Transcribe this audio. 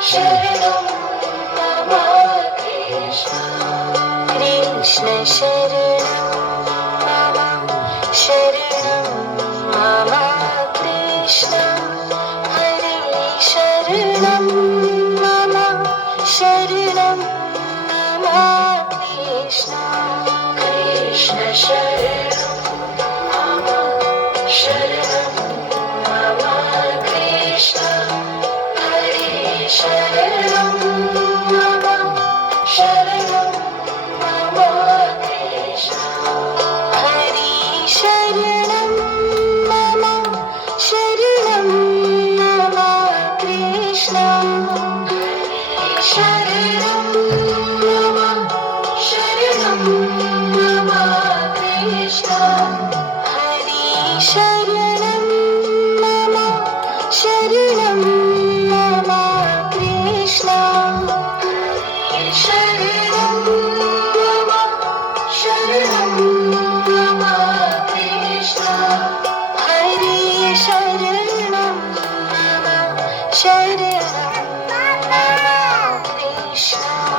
शरणं मम कृष्ण कृष्ण शरणं मम शरणं मम कृष्ण हरे शरणं मम शरणं मम कृष्ण कृष्ण शरणं मम शरणं मम कृष्ण हरे शरणं मम शरणं मम कृष्ण हरे शरणं मम शरणं मम कृष्ण हरे शरणं मम शरणं मम कृष्ण हरे शरणं मम शरणं मम कृष्ण हरे शरणं मम शरणं मम कृष्ण हरे शरणं मम शरणं मम कृष्ण